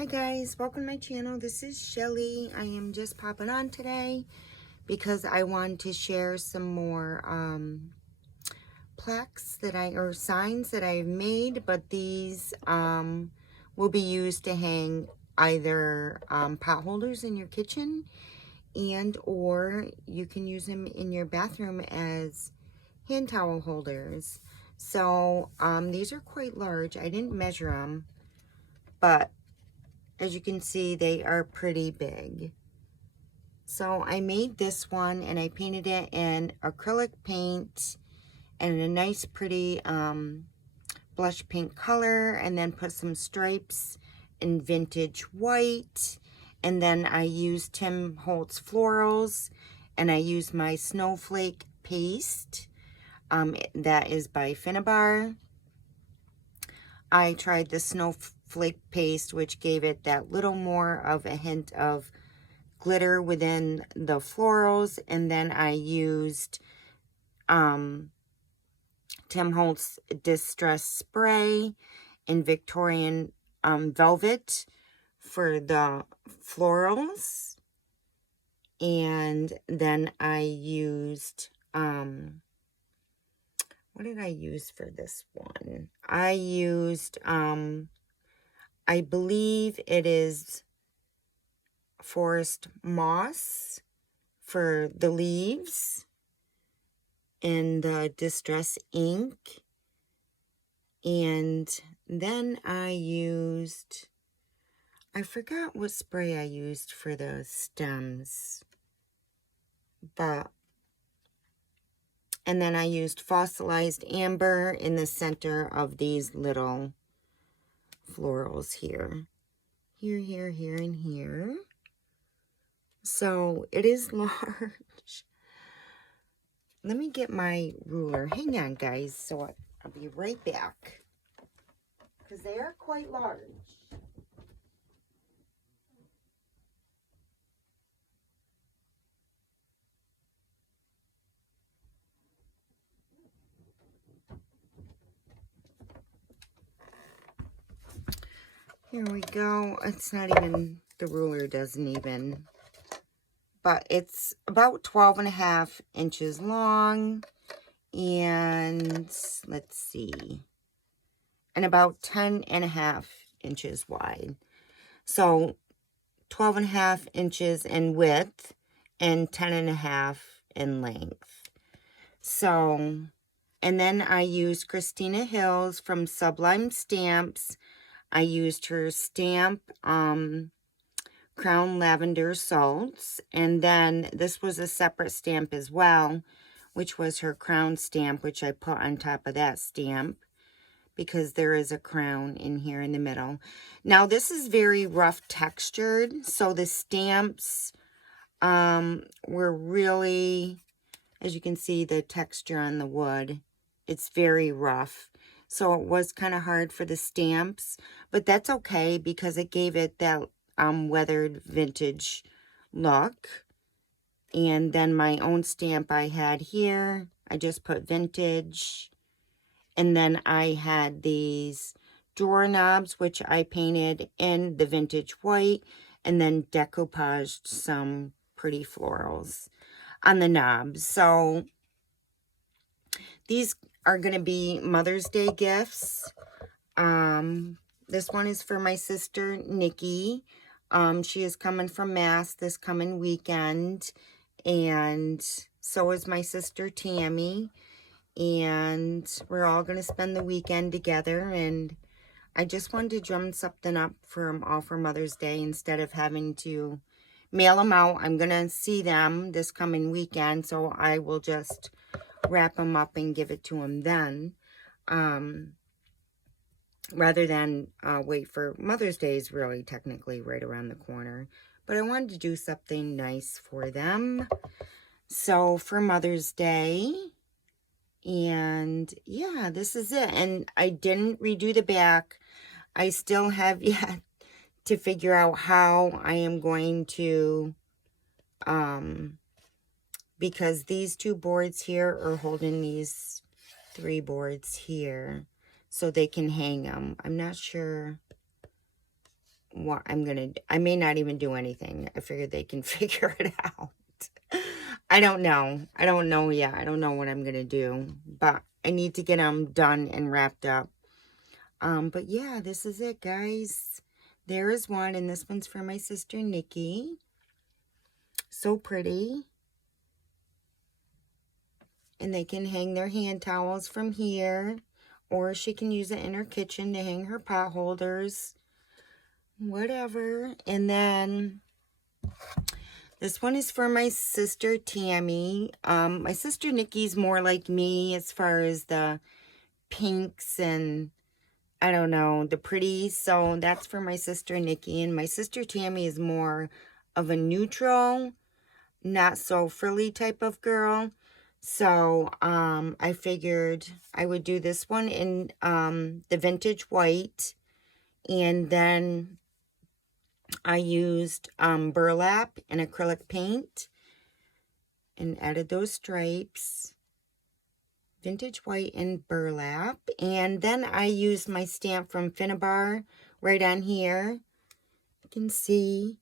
Hi guys, welcome to my channel. This is Shelly. I am just popping on today because I want to share some more plaques or signs that I've made, but these will be used to hang either pot holders in your kitchen or you can use them in your bathroom as hand towel holders. So these are quite large. I didn't measure them, but as you can see, they are pretty big. So I made this one and I painted it in acrylic paint and a nice pretty blush pink color, and then put some stripes in vintage white. And then I used Tim Holtz florals, and I used my snowflake paste. That is by Finnabar. I tried the snowflake paste, which gave it that little more of a hint of glitter within the florals. And then I used Tim Holtz Distress Spray in Victorian Velvet for the florals. And then I used, what did I use for this one? I used, I believe it is forest moss for the leaves, and the distress ink. And then I forgot what spray I used for the stems, and then I used fossilized amber in the center of these little florals here, and here. So it is large. Let me get my ruler. Hang on, guys. So I'll be right back, because they are quite large. Here we go. It's not even, the ruler doesn't even, but it's about 12.5 inches long, and let's see, and about 10.5 inches wide. So 12.5 inches in width and 10.5 in length. So, and then I used Christina Hills from Sublime Stamps. I used her stamp, Crown Lavender Salts. And then this was a separate stamp as well, which was her crown stamp, which I put on top of that stamp, because there is a crown in here in the middle. Now, this is very rough textured, so the stamps were really, as you can see, the texture on the wood, it's very rough. So it was kind of hard for the stamps, but that's okay because it gave it that weathered vintage look. And then my own stamp I had here, I just put vintage. And then I had these drawer knobs, which I painted in the vintage white, and then decoupaged some pretty florals on the knobs. So these are going to be Mother's Day gifts. This one is for my sister, Nikki. She is coming from Mass this coming weekend, and so is my sister, Tammy. And we're all going to spend the weekend together, and I just wanted to drum something up for them all for Mother's Day instead of having to mail them out. I'm going to see them this coming weekend, so I will just wrap them up and give it to them then, rather than wait for Mother's Day is really technically right around the corner. But I wanted to do something nice for them. So for Mother's Day, and yeah, this is it. And I didn't redo the back. I still have yet to figure out how I am going to, because these two boards here are holding these 3 boards here, so they can hang them. I'm not sure what I'm going to do. I may not even do anything. I figured they can figure it out. I don't know. I don't know yet. I don't know what I'm going to do. But I need to get them done and wrapped up. But yeah, this is it, guys. There is one, and this one's for my sister, Nikki. So pretty. And they can hang their hand towels from here. Or she can use it in her kitchen to hang her pot holders. Whatever. And then this one is for my sister, Tammy. My sister, Nikki's more like me as far as the pinks and, I don't know, the pretty. So that's for my sister, Nikki. And my sister, Tammy, is more of a neutral, not so frilly type of girl. So I figured I would do this one in the vintage white. And then I used burlap and acrylic paint and added those stripes. Vintage white and burlap. And then I used my stamp from Finnabar right on here. You can see.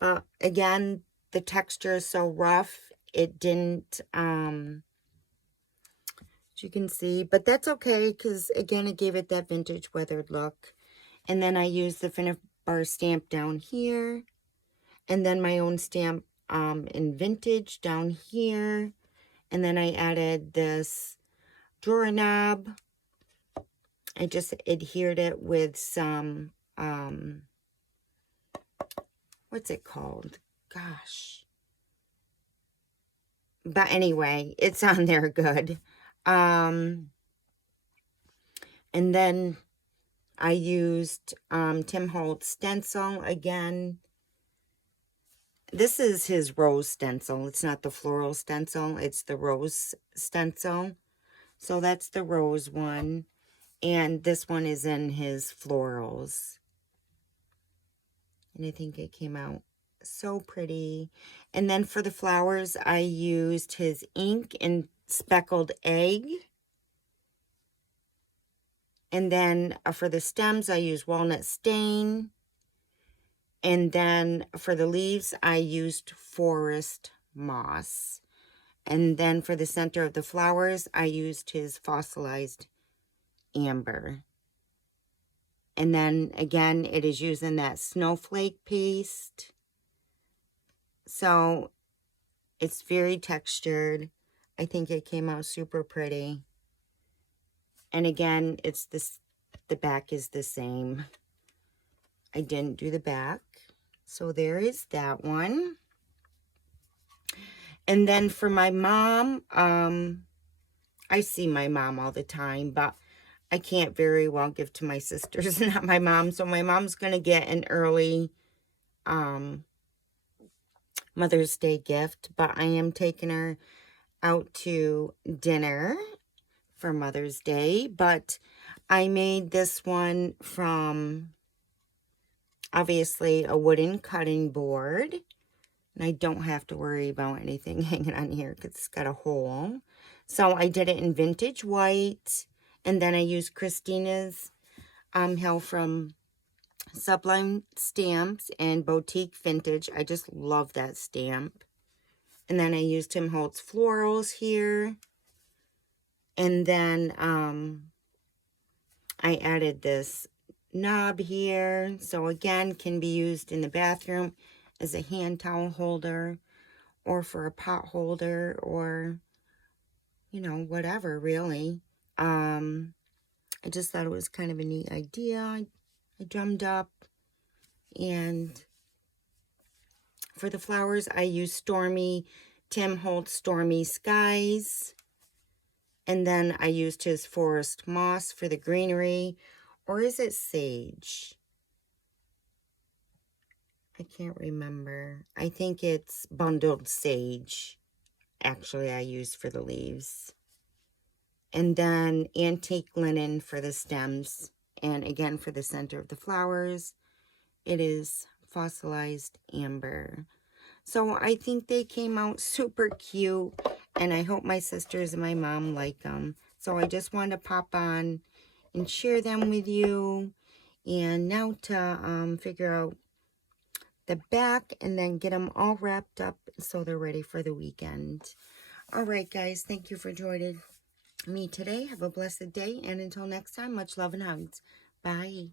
But again, the texture is so rough. It didn't, as you can see. But that's okay, because again, it gave it that vintage weathered look. And then I used the Finnabar stamp down here. And then my own stamp in vintage down here. And then I added this drawer knob. I just adhered it with some, what's it called? Gosh. But anyway, it's on there good. And then I used Tim Holtz stencil again. This is his rose stencil. It's not the floral stencil. It's the rose stencil. So that's the rose one. And this one is in his florals. And I think it came out so pretty. And then for the flowers, I used his ink in speckled egg. And then for the stems, I used walnut stain. And then for the leaves, I used forest moss. And then for the center of the flowers, I used his fossilized amber. And then again, it is using that snowflake paste. So it's very textured. I think it came out super pretty. And again, it's this, the back is the same. I didn't do the back. So there is that one. And then for my mom, I see my mom all the time, but I can't very well give to my sisters, not my mom. So my mom's going to get an early Mother's Day gift, but I am taking her out to dinner for Mother's Day. But I made this one from, obviously, a wooden cutting board. And I don't have to worry about anything hanging on here because it's got a hole. So I did it in vintage white. And then I used Christina's Hill from Sublime Stamps and Boutique Vintage. I just love that stamp. And then I used Tim Holtz Florals here. And then I added this knob here. So again, can be used in the bathroom as a hand towel holder or for a pot holder or, you know, whatever really. I just thought it was kind of a neat idea. I drummed up. And for the flowers, I used Tim Holtz Stormy Skies. And then I used his Forest Moss for the greenery. Or is it sage? I can't remember. I think it's bundled sage. Actually, I used for the leaves. And then antique linen for the stems. And again, for the center of the flowers, it is fossilized amber. So I think they came out super cute. And I hope my sisters and my mom like them. So I just wanted to pop on and share them with you. And now to figure out the back and then get them all wrapped up so they're ready for the weekend. All right, guys, thank you for joining me today. Have a blessed day, and until next time, much love and hugs. Bye.